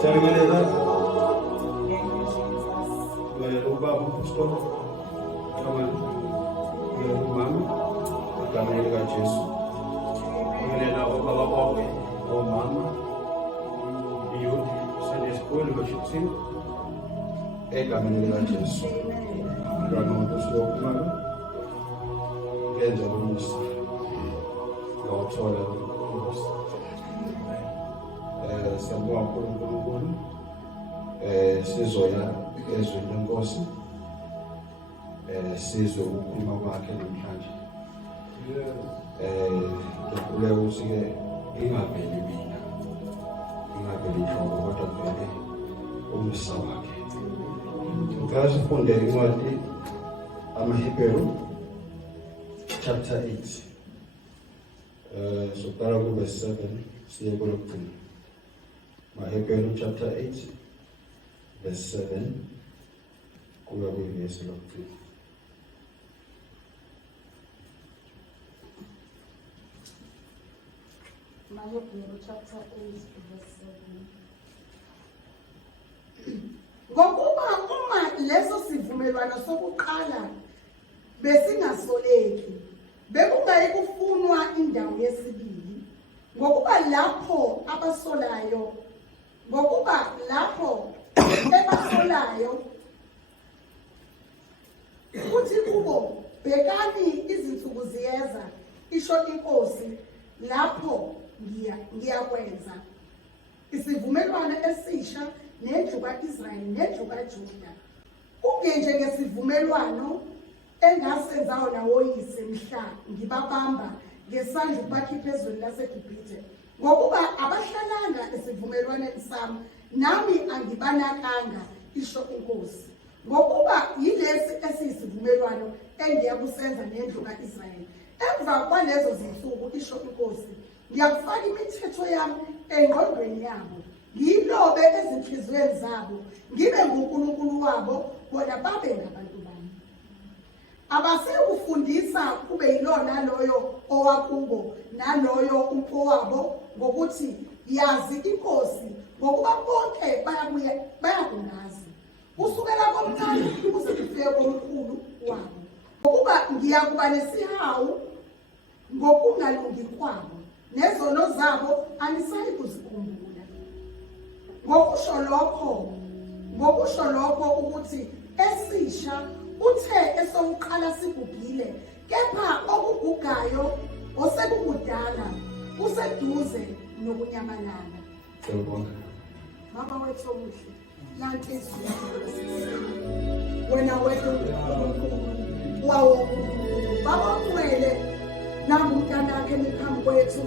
Siyabingelela ubaba uPastor umama egameni likaJesu. Siyabingelela obaba bonke, omama, youth, Sunday school, worship team egameni likaJesu. Ngibona ukuthi uyokhuluma ngenza umusa ngawuthola umusa. Siyabonga uNkulunkulu sizoya ezweni lenkosi sizwe ukukhuluma kwakhe namhlanje. Ngicela ukuthi ke ingaveli mina, ingaveli inhloko kodwa vele umusa wakhe. Ngicela sifunde incwadi amaHebheru chapter 8 soqala ku verse 7 siye kulokugcina. Hebrew chapter 8 verse 7 kuya kuvesi lokugcina. Hebrew chapter 8 verse 7. Ngokuba uma leso sivumelwano sokuqala besingasoleki, bekungayi kufunwa indawo yesibili, ngokuba lapho ebasolayo futhi kubo bhekani izinsuku ziyeza, isho inkosi, lapho ngiyakwenza isivumelwano esisha nendlu kaIsrayeli nendlu kaJuda, kungenje ngesivumelwano engasenzayo nawoyise mhla ngibabamba ngesandla ukubakhipha ezweni laseGibhithe, ngokuba abahlalanga esivumelwaneni sami, nami angibanakanga, isho inkosi. Ngokuba yilesi esiyisivumelwano engiyakusenza nendlu kaIsrayeli. Emva kwalezo zinsuku, isho inkosi, ngiyakufaka imithetho yami engqondweni yabo, ngiyilobe ezinhliziyweni zabo, ngibe nguNkulunkulu wabo, bona babe ngabantu bami. Abaseyufundisa kube yilona loyo owakubo naloyo umpowabo, ngokuthi yazi inkosi, ngokuba bonke bayakungazi, kusukela komncane kuze kufike komkhulu wabo, ngokuba ngiyakuba nesihawu ngokungalungi kwabo, nezono zabo anisayi kuzikhumbula. Ngokusho lokho ukuthi esisha uthe esokuqala sigugile, kepha okugugayo osekukudala kuseduze nokunyamalala. Baba wethu omuhle, nanti izwi wena wedwa uNkulunkulu wawo, Baba ungcwele, nami umntanakhe ngiphambi kwethu,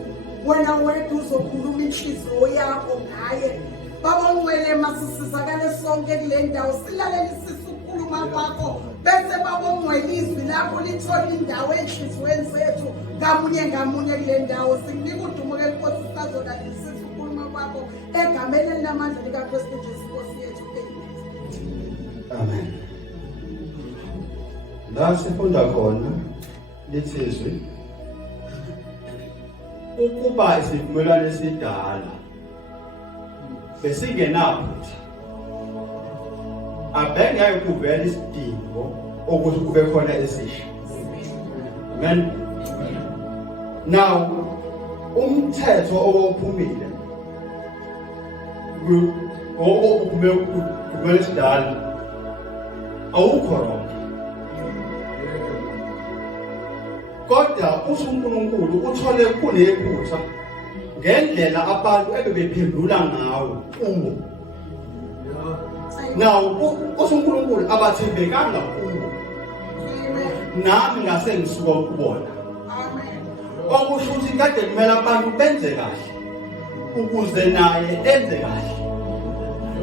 wena wedwa uzokhuluma inhliziyo yakho ngaye. Baba ungcwele, masisizakale sonke kule ndawo, silalelisise ukukhuluma kwakho, bese Baba ungcwele izwi lakho lithola indawo enhliziyweni zethu ngamunye ngamunye kule ndawo. Sikunika udumo ke Nkosi, sizolalelisisa ukukhuluma kwakho egameni elinamandla likaKristu Jesu Nkosi yethu. Amen. La sifunda khona lithi izwi ukuba isivumelwano esidala besingenaphutha, abengeke kuvele isidingo ukuthi kube khona esisha. Amen. Now umthetho owuphumile ukuvumelwano esidala awukho wrong, kodwa uNkulunkulu uthole kunephutha ngendlela abantu ebebephendula ngawo kuwo. Now uNkulunkulu abathembekanga kuwo, nami ngase ngisuka ukubona. Okusho ukuthi kade kumele abantu benze kahle ukuze naye enze kahle.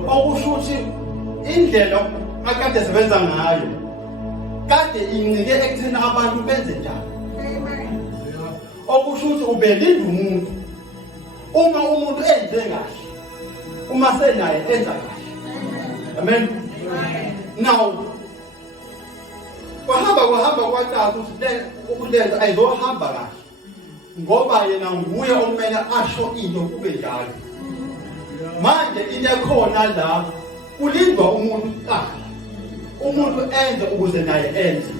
Okusho ukuthi indlela akade sebenza ngayo kade incike ekutheni abantu benze njani. Okusho ukuthi ubelinda umuntu, uma umuntu enze kahle, uma senaye enza kahle. Amen. Now kwahamba kwathathu ukuthi lento ayizohamba kahle, ngoba yena nguye okumele asho into kube njalo. Manje into ekhona la kulindwa umuntu kuqala. Umuntu enze ukuze naye enze.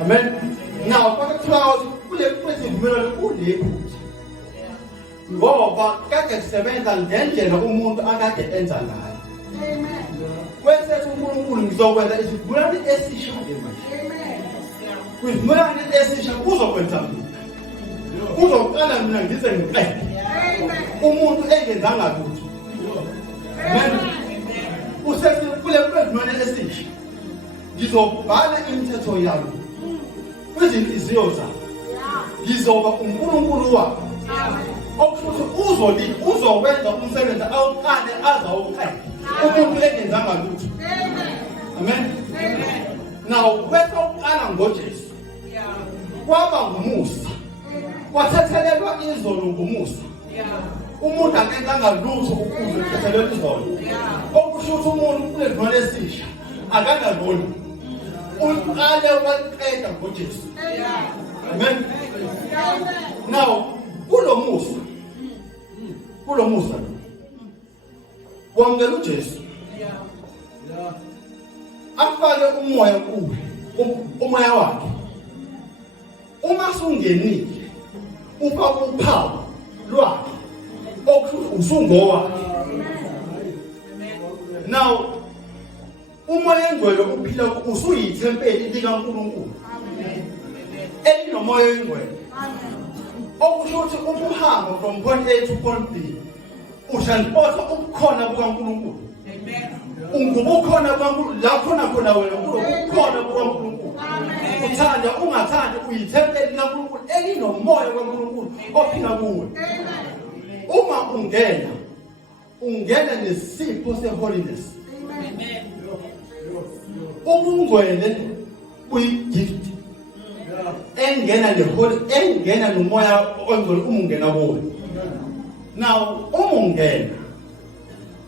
Amen. Now kwakuthiwa kule kwesivumelwano kunephutha. Ngoba kade kusebenza ngendlela umuntu akade enza ngayo. Amen. Kwesethu uNkulunkulu ngizokwenza isivumelwano esisha manje. Amen. Kwivumelwano esisha kuzokwenza mina. Kuzoqala mina ngize ngiqede. Amen. Umuntu engenzanga lutho. Amen. Usethi kule kwevumelwano esisha ngizobhala imithetho yami. Kwizinhliziyo zami. Ngizoba uNkulunkulu wakho. Okusho uzokwenza umsebenzi awuqale azawuqeda. Umuntu engenzanga lutho. Amen. Now kwethu uqala ngoJesu. Kwaba ngumusa. Kwathethelelwa izolo ngumusa. Umuntu akenzanga lutho ukuze kuthethelelwe izolo. Okusho ukuthi umuntu kulevumelwano esisha akanalona. Uqale waqeda ngoJesu. Amen. Now kulo musa wamukela uJesu. Afake umoya kuwe, umoya wakhe. Uma sungenile ufaka uphawu lwakhe okusho usungowakhe. Now umoya engcwele uphila usuyithempeli likaNkulunkulu. Elinomoya engcwele. Okusho ukuthi ukuhamba from point A to point B ushantshotha ukukhona kukaNkulunkulu. Amen. Ungubukhona kukaNkulunkulu la khona wena ubukhona kukaNkulunkulu. Amen. Uthanda ungathandi uyithempeli likaNkulunkulu elinomoya kaNkulunkulu ophila kuwe. Amen. Uma ungena nesipho seholiness. Amen. Ubungcwele uyigift. Engena nomoya ongcwele umungena kuwe. Now umungena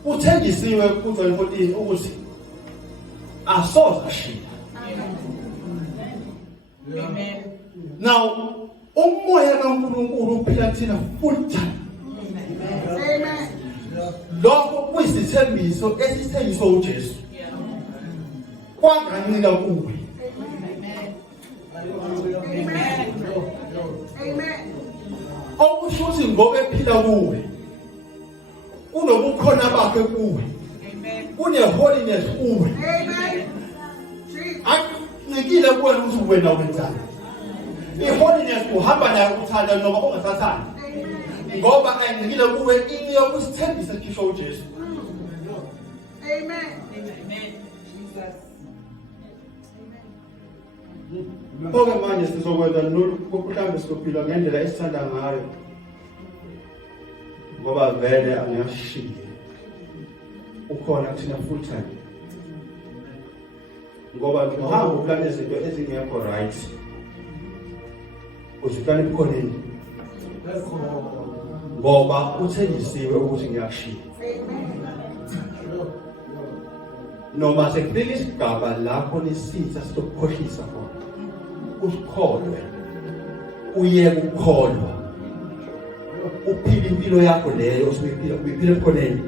uthengisiwe kuJohn 14 ukuthi asoza shila. Amen. Now umoya kaNkulunkulu uphila kuthina full time. Amen. Lokho kuyisithembiso esithengiswa uJesu. Kwanganika kuwe. Amen. Okusho ukuthi ngoba ephila kuwe unobukhona bakhe kuwe. Amen. Une-holiness kuwe. Amen. Akunikile kuwena ukuthi wena wenzani. I-holiness uhamba nayo uthanda noma ungasathandi. Ngoba ayinikile kuwe iyokusithembisa kisho uJesu. Amen. Amen. Oke manje sizokwenza mhlawumbe sizophila ngendlela esithanda ngayo. Ngoba vele angiyashiya. Ukhona kuthina full time. Ngoba ngihamba uplana izinto ezingekho right. Uziplana ebukhoneni. Ngoba uthengisiwe ukuthi ngiyashiya. Noma sekufika isigaba lapho nesitha sokukhohlisa khona. Usikholwe. Uyeke ukukholwa. Uphile impilo yakho leyo usuyiphila ebukhoneni.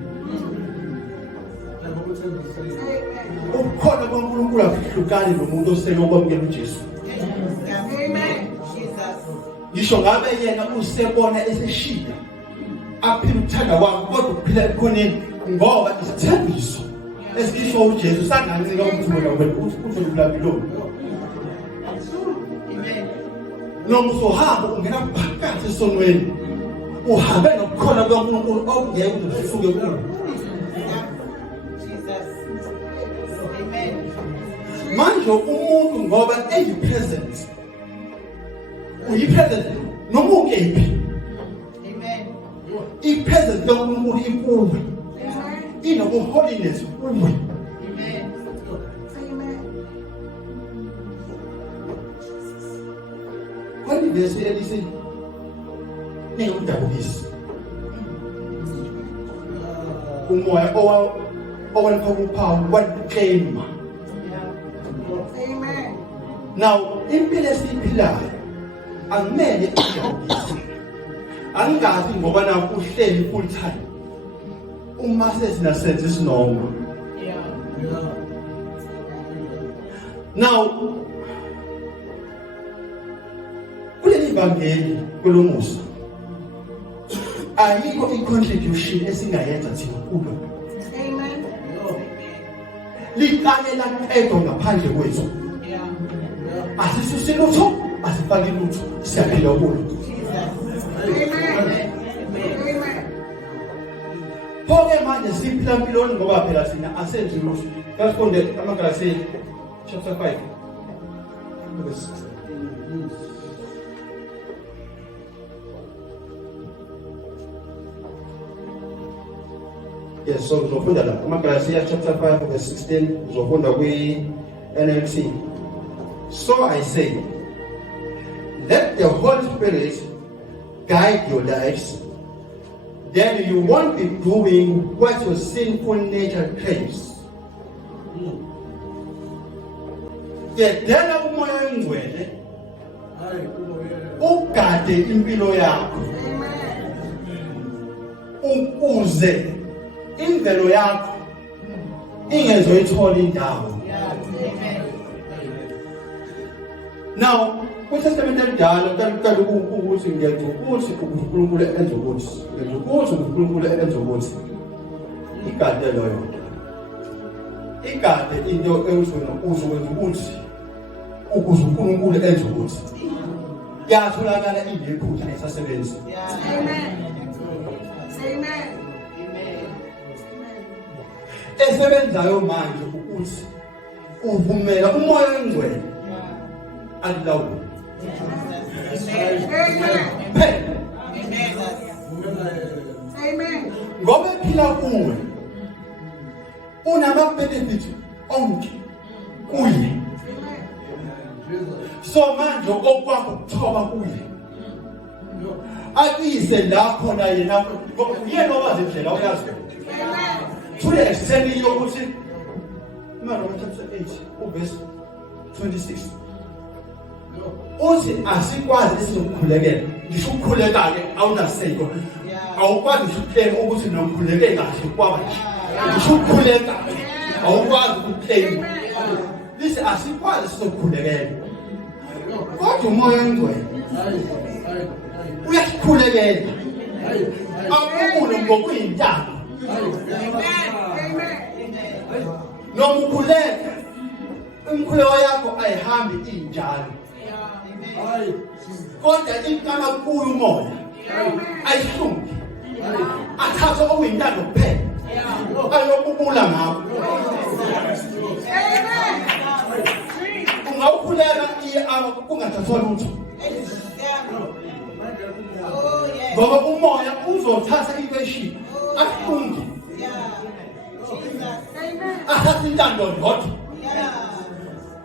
Ukukholwa kwaNkulunkulu akuhlukani nomuntu osele okwamukela uJesu. Amen. Ngisho ngabe yena usebona eseshiya aphila ukuthanda kwakhe kodwa ukuphila ebukhoneni ngoba isithembiso esisho uJesu sangancika ukuthi wena uzolulabilo. Noma usohamba ungena phakathi esonweni uhambe nokukhona kwaNkulunkulu okungeke usuke kulo. Manje umuntu ngoba eyipresent uyipresent noma ukephi. Amen. I-presence kaNkulunkulu ikuwe. Inobuholiness kuwe. Amen. Kwani vesi elise ningudabukisi. Umoya owenza uphawu wakleyima. Amen. Now impilo esiphilayo angimele idabukise. Angazi ngoba na uhleli full time. uma sesingasenza isinoma. Now, kuleli vangeli kolomusa ayikho i-contribution esingayenza thina kulo. Amen. Liqalela kuqedwa ngaphandle kwethu. Asisusi lutho, asifaki lutho, siyaphila kulo. Amen. Amen. Phoke manje siphila impiloni ngoba phela sina asenzi lutho. Kasifunde amaGalatiya chapter 5. Yes, so uzofunda la amaGalatiya chapter 5 verse 16 uzofunda kwi-NLT. So I say, let the Holy Spirit guide your lives. Then you won't be doing what your sinful nature craves. Yedela umoya ongcwele ugade impilo yakho ukuze imvelo yakho ingezoyithola indawo. Now, kuTestament elidala uqala ukuthi ngiyenza ukuthi uNkulunkulu enze ukuthi, ngiyenza ukuthi uNkulunkulu enze ukuthi. Igade loyo. Igade into ewuzona uzokwenza ukuthi ukuze uNkulunkulu enze ukuthi. Yatholakala ilephutha esasebenza. Amen. Amen. Esebenzayo manje ukuthi uvumela umoya ongcwele alilawule. Amen. Ngoba ephila kuwe unama-benefit onke kuye. So manje okwakho kuthoba kuye. Akuyise la khona yena yena owazi indlela uyazi. To the extent yokuthi Matthew chapter 8 verse 26. Uthi asikwazi isinokukhulekela. Ngisho ukukhuleka ke awunasekho. Awukwazi ukuclaim ukuthi nokukhuleke kahle kwaba nje. Ngisho ukukhuleka awukwazi ukuclaim. Listen, asikwazi isinokukhulekela. Kodwa umoya ongcwele uyakukhulekela. Akubule ngokuyintando. Noma ukhuleka imkhuleko yakho ayihambi injalo. Kodwa inkama kuyo umoya ayihlungi athathe okuyintando kuphela ayokubula ngakho. Ungawukhuleka kungathathwa lutho ngoba umoya uzothatha iweship ahlungi athathe intando ndodwa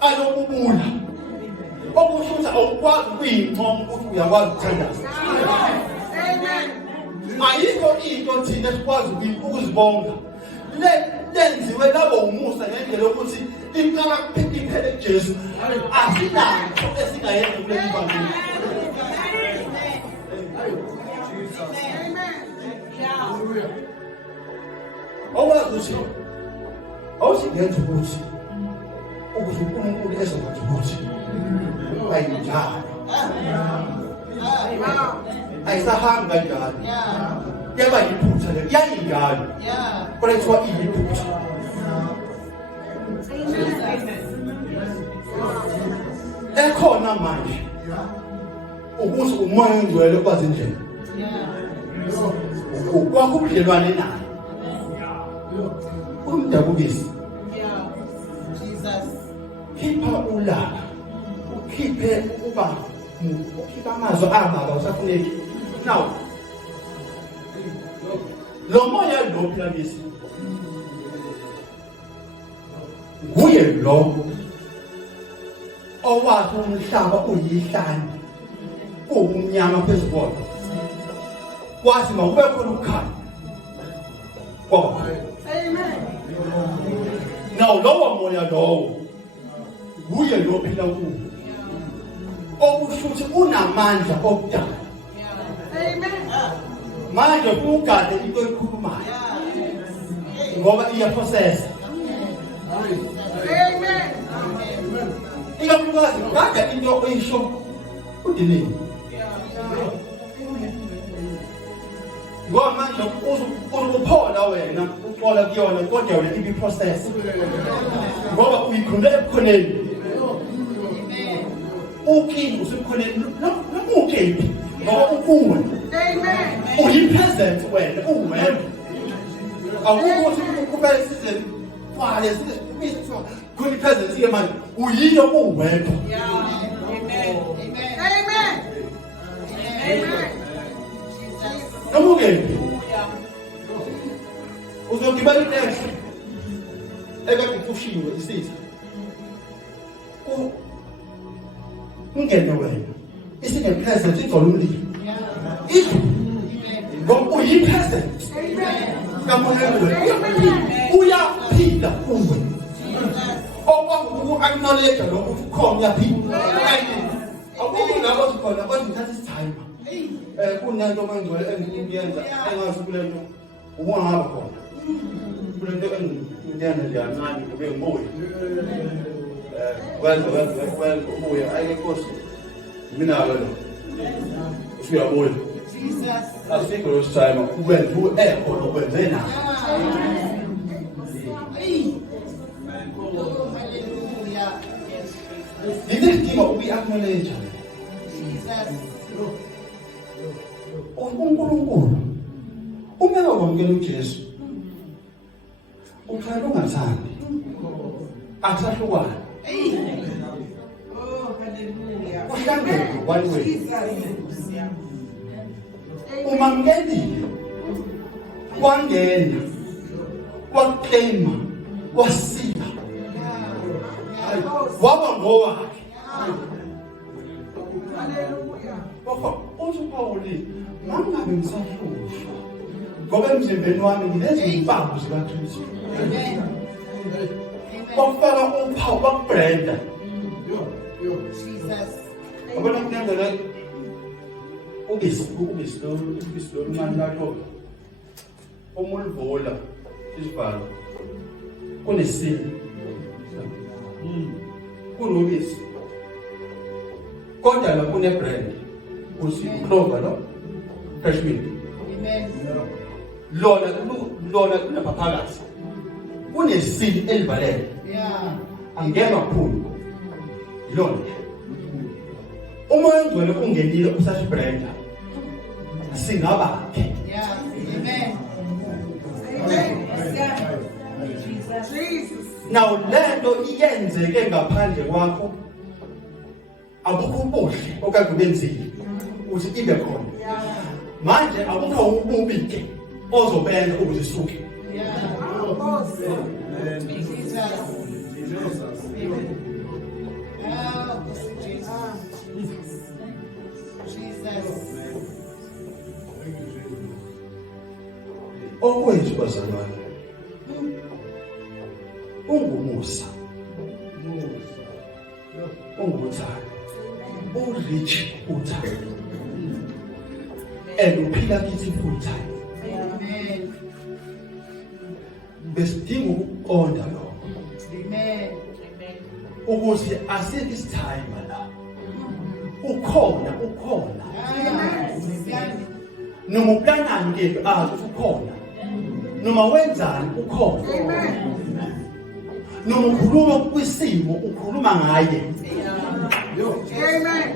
ayokubula. Okusho ukuthi awukwazi ukuyincomo ukuthi uyakwazi ukuthandaza. Ayikho into thina esikwazi ukuzibonga lenziwe labo umusa ngendlela yokuthi inkala iphele kuJesu asinakho esingayenza kuleli vangeli. Owazi ukuthi awusingenza ukuthi ukuze uNkulunkulu ezokwenza ukuthi ayinjalo. Ayisahambi kanjalo. Yaba yiphutha le yayinjalo. Kodwa kuthiwa iyiphutha. Ekhona manje ukuthi umoya ongcwele okwazi indlela. Ukwakho ubudlelwane naye. Umdabukisi. Khipha ulaka. Ukhiphe ukuba ukhipha amazwi amaba usafuneki. Now lo moya lo philangisi nguye lo owathi umhlaba uyihlani kuumnyama phezulu kwakhe kwathi makube khona ukukhanya kwaba. Amen. Now lowo moya lowo nguye lo phila kuwo okusho ukuthi unamandla okudala. Amen. Manje ugade into ekhulumayo ngoba iyaprocessa. Amen. Ikakhulukazi kade into oyisho udinini. Ngoba manje uzuphola wena uxola kuyona kodwa wena ibi process. Ngoba uyikhulule ebukhoneni. Ukingi usukhoneni ukephi ngoba ukuwe. Amen. Uyi-present wena uwena. Akukho ukuthi kumele size kwale size kuni present ke manje uyiyo uwedwa. Amen. Amen. Amen. Namukephi uzogibela iteksi ekade kushiwe isithi ungene wena isine-present igcwala umlilo ngoba uyi-present kamoyeni wena uyaphila uwe okwakuku-acknowledge lokho ukuthi ukhona uyaphila akukho labo zikhona kodwa ngithatha isithayima kunento mangcwele engikuyenza engazi kulento ubungahamba khona kulento engikuyenza nje kancane kube ngibuye wenza ubuye ayike Nkosi mina lo usuyabuya asikho lo sithayima ukwenza uekhona ukwenze na Nidinga ubi-acknowledge uNkulunkulu uma wakwamukela uJesu ukhanya ungathandi akusahlukana uhlangene one way uma ngenile kwangena kwaclaima kwasika waba ngowakhe. Hallelujah. Baba uSupawuli mangabe ngisahlushwa ngoba emzimbeni wami nginezimpawu zikaKristu. Amen. Bafaka uphawu bakubrenda. Jesus. Abona mnyangela ubisi lo manje lapho umulvola isivalo kunesini kunobisi kodwa la kune-brand uclover lo fresh milk Amen. lona kunaphakathi kunesili elivalele Yeah. angeke kakhulu yilona umoya ongcwele ungenile usasibrenda singabakhe. Yeah. Amen. Amen. Jesus. Jesus. Now lento iyenzeke ngaphandle kwakho abukho ubuhle okade ubenzile ukuthi ibe khona manje akukho ububike ozobenza ukuze isuke. Yeah. Jesus. Oh, Jesus. Jesus. Okwethu bazalwane ungumusa unguthando urich uthando and uphila kithi full time. Amen. Besidinga ukuqonda lokho Amen. ukuthi asikho isithayima la ukhona Amen. noma uplanani ke ukhona noma wenzani ukhona noma ukhuluma kwisimo ukhuluma ngaye. Amen.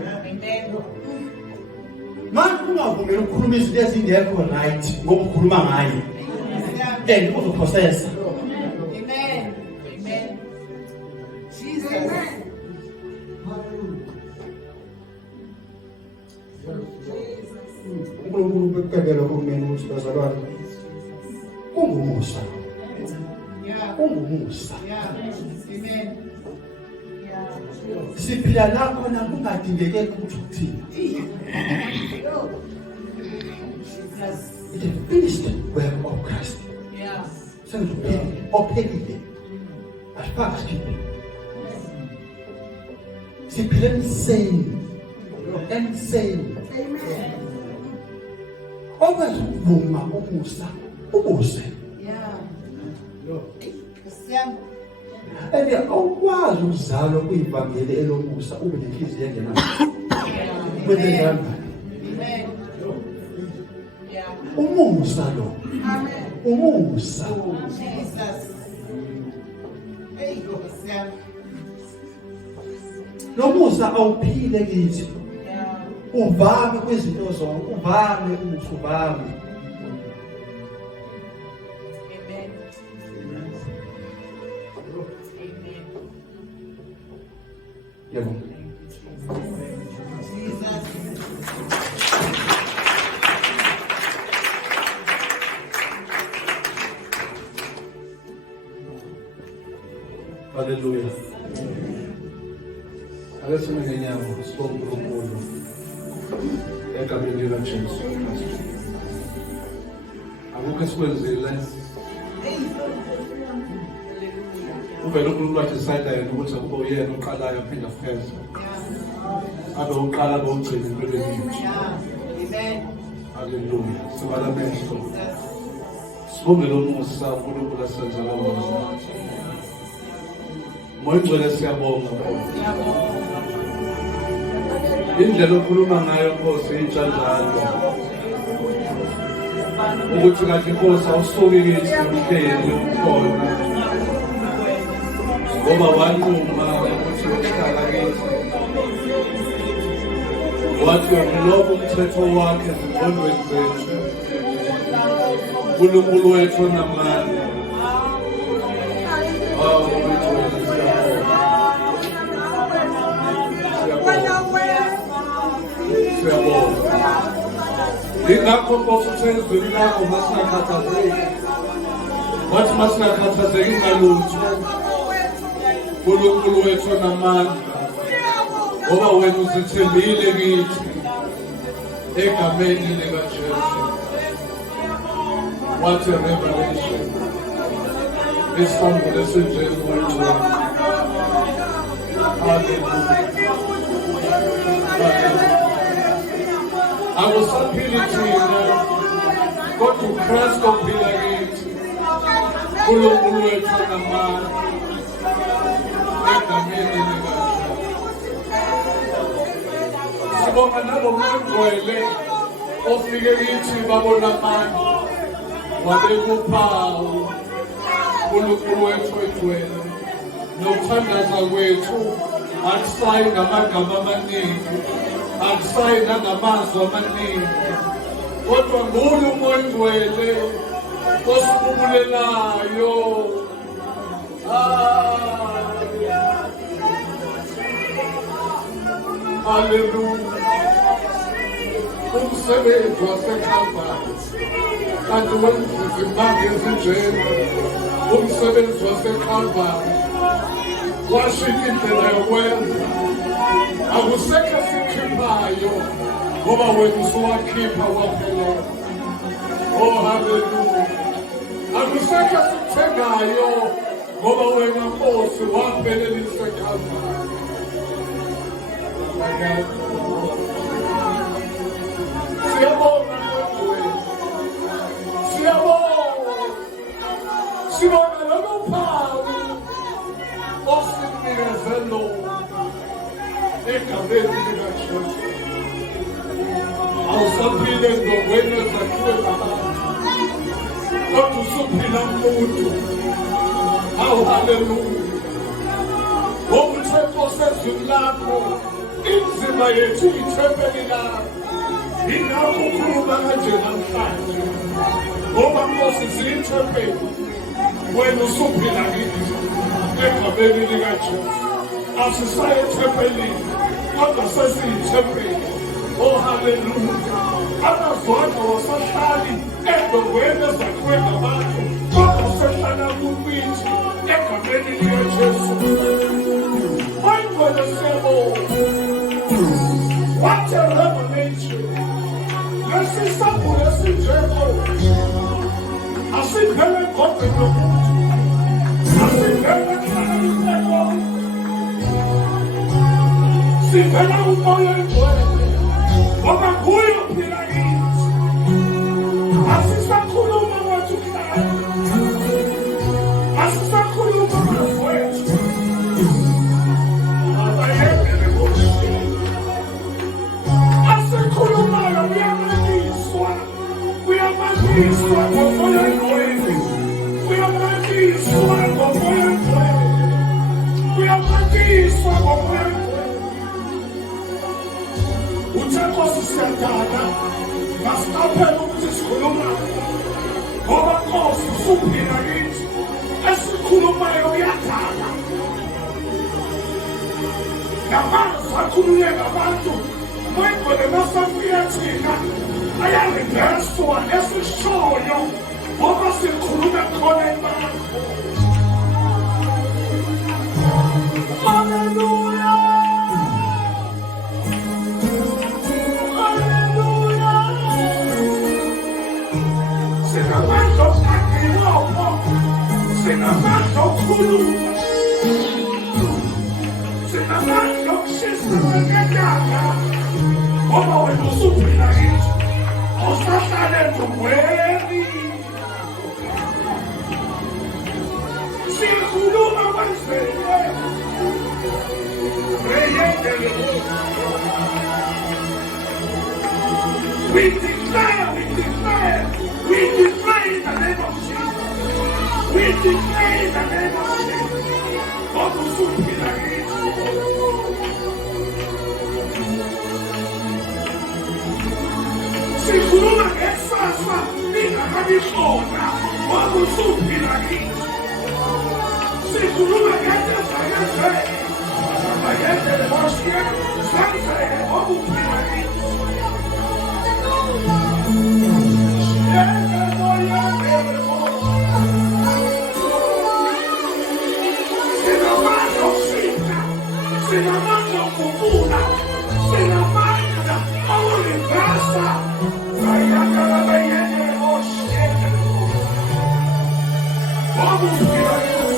Manje ungavumeli ukukhuluma izinto ezingekho right ngoba ukhuluma ngaye and uzoprocessa. Amen. Amen. Jesus. Amen. uNkulunkulu bekukebela kumina ukuthi bazalwane ungumusa Yeah. ungumusa Yeah. Amen. siphila la khona kungadingeke ukuthi ukuthini. Jesus. It's a finished work of Christ. Yeah. Sengiphelile ophelile asiphakithi siphila emseni Amen. okwazi ukuvuma umusa ubuze Yeah. and awukwazi ukuzalwa kuyivangeli elomusa ube nenhliziyo engenayo. Kwenzenjani? Umusa lo. Umusa. Nomusa awuphile kithi. Uvame kwizinto zonke, uvame ukuthi uvame. Yebo. Hallelujah. Ake sime ngenyawo sibonge uNkulunkulu egameni likaJesu Kristu. Akukho esikwenzile. Ube uNkulunkulu decide yena ukuthi akube uyena oqalayo phinde afeze. Abe uqala bongcini empilweni yethu. Amen. Hallelujah. Sibala amehlo. Sibonge lo musa uNkulunkulu asenzela wona. Moyingcwele siyabonga. Indlela okhuluma ngayo Nkosi intshanjalo. Ukuthi kathi Nkosi awusuki kithi umkheli ukhona. Ngoba wanquma ukuthi uhlala kithi. Wathi lokho umthetho wakhe ezingqondweni zethu. uNkulunkulu wethu onamandla. Ingakho Nkosi usezweni lakho masingakhathazeki. Wathi masingakhathazeki ngalutho. uNkulunkulu wethu onamandla. Ngoba wena uzithembile kithi egameni likaJesu. What a revelation. Isivumelwano esinjeni kuNkulunkulu. Akusaphili thina kodwa uKristu ophila kithi. uNkulunkulu wethu onamandla egameni likaJesu. Sibonga nalo moyingcwele ofike kithi babona amandla. Wabekuphawu uNkulunkulu wethu wethu nokuthandaza kwethu akusayi ngamagama amaningi, akusayi nangamazwi amaningi, kodwa ngulo umoyingcwele osibulelayo. Hallelujah. Umsebenzi waseKalvari kanti wenza izimanga ezinjena. Umsebenzi waseKalvari washintsha indlela yokwenza. Akusekho esikhiphayo ngoba wena usuwakhipha waphelela. Oh hallelujah. Akusekho esikuthengayo ngoba wena Nkosi waphelelisa eKalvari. Siyabonga sibonga lolu phawu osinikezelo egameni likaJesu. Awusaphile Ntshongweni ezakhiwe ngabantu, kodwa usuphila umuntu. Awu haleluya. Ngomthetho osezweni lakho inzima yethu ithempeli lakho. Ingakho ukhuluma kanje namhlanje. Ngoba Nkosi ziyithempeli. Wena usuphila kithi egameni likaJesu. Asisaye ethempelini kodwa sesiyithempeli. Oh hallelujah. Abazwana wasahlali Ntshongweni ezakhiwe ngabantu, kodwa sehlala kukithi egameni likaJesu. Moyingcwele siyabonga. What a revelation. Lesisambulo esinjeko asivele egodini lomuntu, asivele ekhaya, sivela umoya engcwele ngoba nguye ophila kithi. Asisakhuluma kwethu kuhlala, asisakhuluma ngafowethu, Siyabhekiswa ngokwethu. Uthixo sisiyadala. Masiqaphele ukuthi sikhuluma. Ngoba Nkosi usuphila kithi. Esikhulumayo uyadala. Namazwi akhulunywe ngabantu. Mayigcwele masafika thina. Ayariveswa esishoyo. Ngoba sikhulume khona imali. Hallelujah! Hallelujah! Sinamandla okukhuluma. Sinamandla okukhuluma. Sinamandla okushisa ngekhala. Ngoba wena usuphila kithi. Awusahlale Ntshongweni. Sikhuluma kwenzeke. We declare in the name of Jesus. We declare in the name of Jesus. God will soon be like it. Sikhuluma ngesasa lingakabikhona. God will soon be like it. Sikhuluma ngezenzakazeke. Ayendele boshiye, senzeke okuphila kithi. Sinamandla okushintsha, sinamandla okuvuna, sinamandla okurivesa. Ayakala bayendele boshiye, okuphila kithi.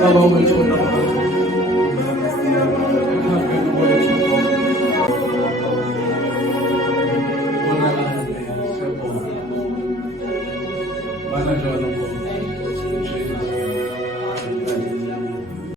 Baba wetu